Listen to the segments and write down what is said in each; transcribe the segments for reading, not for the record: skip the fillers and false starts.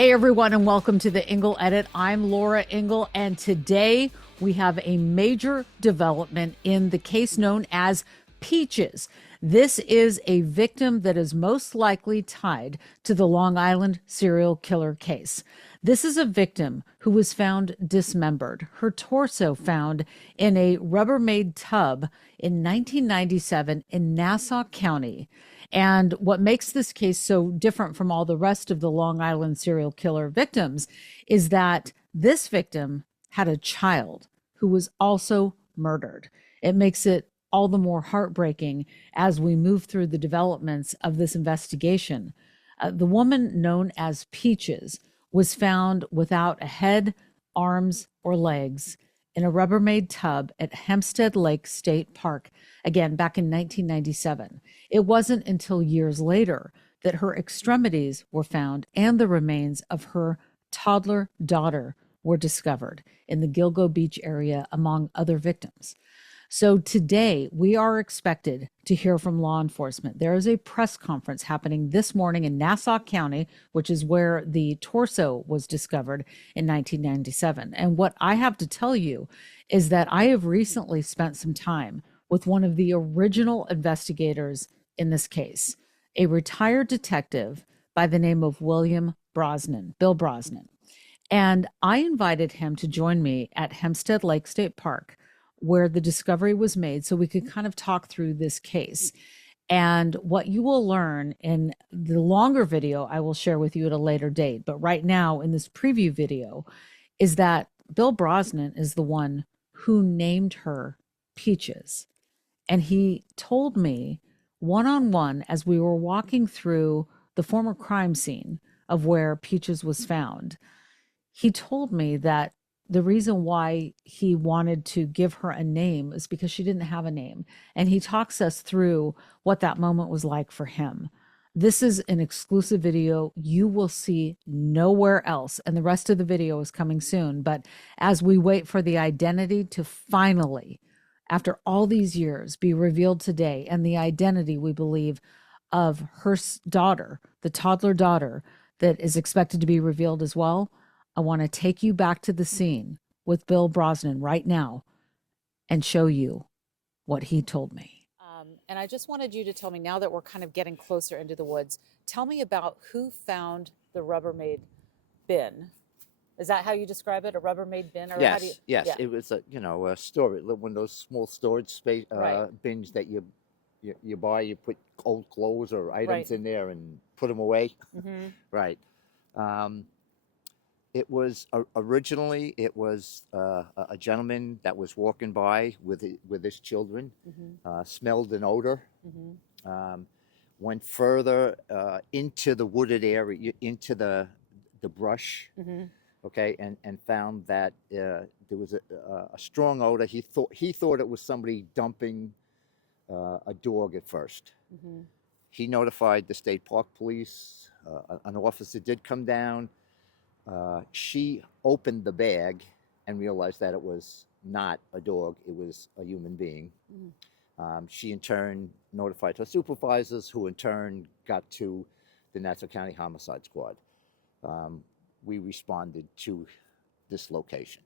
Hey everyone, and welcome to the Engel Edit. I'm Laura Engel, and today we have a major development in the case known as Peaches. This is a victim that is most likely tied to the Long Island serial killer case. This is a victim who was found dismembered, her torso found in a Rubbermaid tub in 1997 in Nassau County. And what makes this case so different from all the rest of the Long Island serial killer victims is that this victim had a child who was also murdered. It makes it all the more heartbreaking as we move through the developments of this investigation. The woman known as Peaches was found without a head, arms, or legs in a Rubbermaid tub at Hempstead Lake State Park, again, back in 1997. It wasn't until years later that her extremities were found and the remains of her toddler daughter were discovered in the Gilgo Beach area, among other victims. So today we are expected to hear from law enforcement. There is a press conference happening this morning in Nassau County, which is where the torso was discovered in 1997. And what I have to tell you is that I have recently spent some time with one of the original investigators in this case, a retired detective by the name of Bill Brosnan. And I invited him to join me at Hempstead Lake State Park, where the discovery was made, so we could kind of talk through this case. And what you will learn in the longer video, I will share with you at a later date. But right now, in this preview video, is that Bill Brosnan is the one who named her Peaches. And he told me one-on-one as we were walking through the former crime scene of where Peaches was found, he told me that the reason why he wanted to give her a name is because she didn't have a name. And he talks us through what that moment was like for him. This is an exclusive video you will see nowhere else. And the rest of the video is coming soon. But as we wait for the identity to finally, after all these years, be revealed today, and the identity, we believe, of her daughter, the toddler daughter, that is expected to be revealed as well, I want to take you back to the scene with Bill Brosnan right now and show you what he told me. And I just wanted you to tell me, now that we're kind of getting closer into the woods, tell me about who found the Rubbermaid bin. Is that how you describe it? A Rubbermaid bin? Or Yes, how do you, yes. yeah. It was a storage, one of those small storage space Right. bins that you buy. You put old clothes or items Right. in there and put them away. Mm-hmm. Right. It was originally a gentleman that was walking by with his children, Mm-hmm. smelled an odor, Mm-hmm. went further into the wooded area, into the brush. Mm-hmm. Okay, and found that there was a strong odor. He thought it was somebody dumping a dog at first. Mm-hmm. He notified the state park police. An officer did come down. She opened the bag and realized that it was not a dog, it was a human being. Mm-hmm. She in turn notified her supervisors, who in turn got to the Nassau County Homicide Squad. We responded to this location.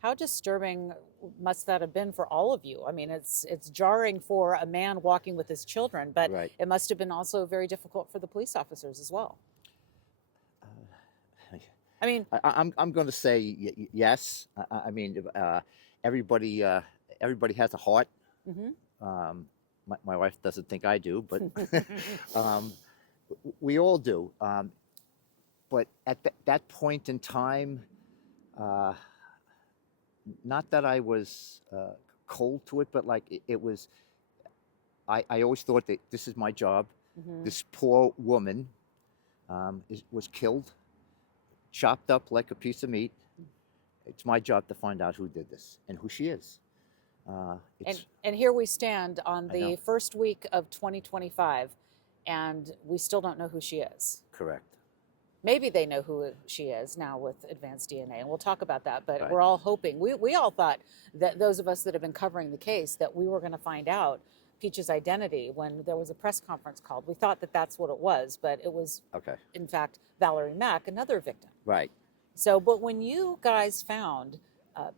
How disturbing must that have been for all of you? I mean, it's jarring for a man walking with his children, but Right. it must have been also very difficult for the police officers as well. I mean, I'm going to say yes. I mean, everybody has a heart. mm-hmm. My wife doesn't think I do, but we all do. But at that point in time, not that I was cold to it, but like it was, I always thought that this is my job. Mm-hmm. This poor woman was killed, chopped up like a piece of meat. It's my job to find out who did this and who she is. And here we stand on the first week of 2025, and we still don't know who she is. Correct. Maybe they know who she is now with advanced DNA, and we'll talk about that. But Right. We're all hoping. We all thought that those of us that have been covering the case, that we were going to find out Peach's identity when there was a press conference called. We thought that that's what it was, but it was, Okay. in fact, Valerie Mack, another victim. Right. So, but when you guys found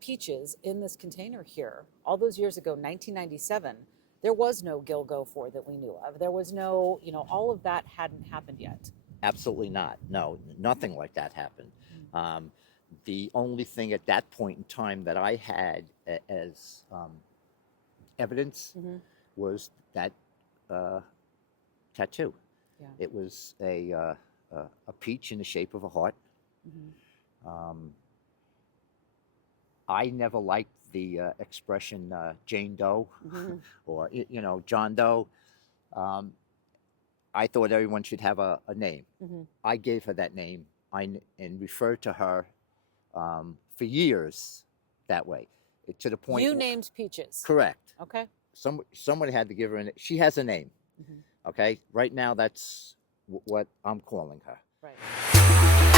Peaches in this container here, all those years ago, 1997, there was no Gilgo 4 that we knew of. There was no, all of that hadn't happened yet. Absolutely not. No, nothing like that happened. The only thing at that point in time that I had as evidence was that tattoo. Yeah. It was a peach in the shape of a heart. I never liked the expression Jane Doe or John Doe. I thought everyone should have a name. I gave her that name and referred to her for years that way, to the point. You named Peaches. Correct. Okay. Someone had to give her a name. She has a name. Okay. Right now, that's what I'm calling her. Right.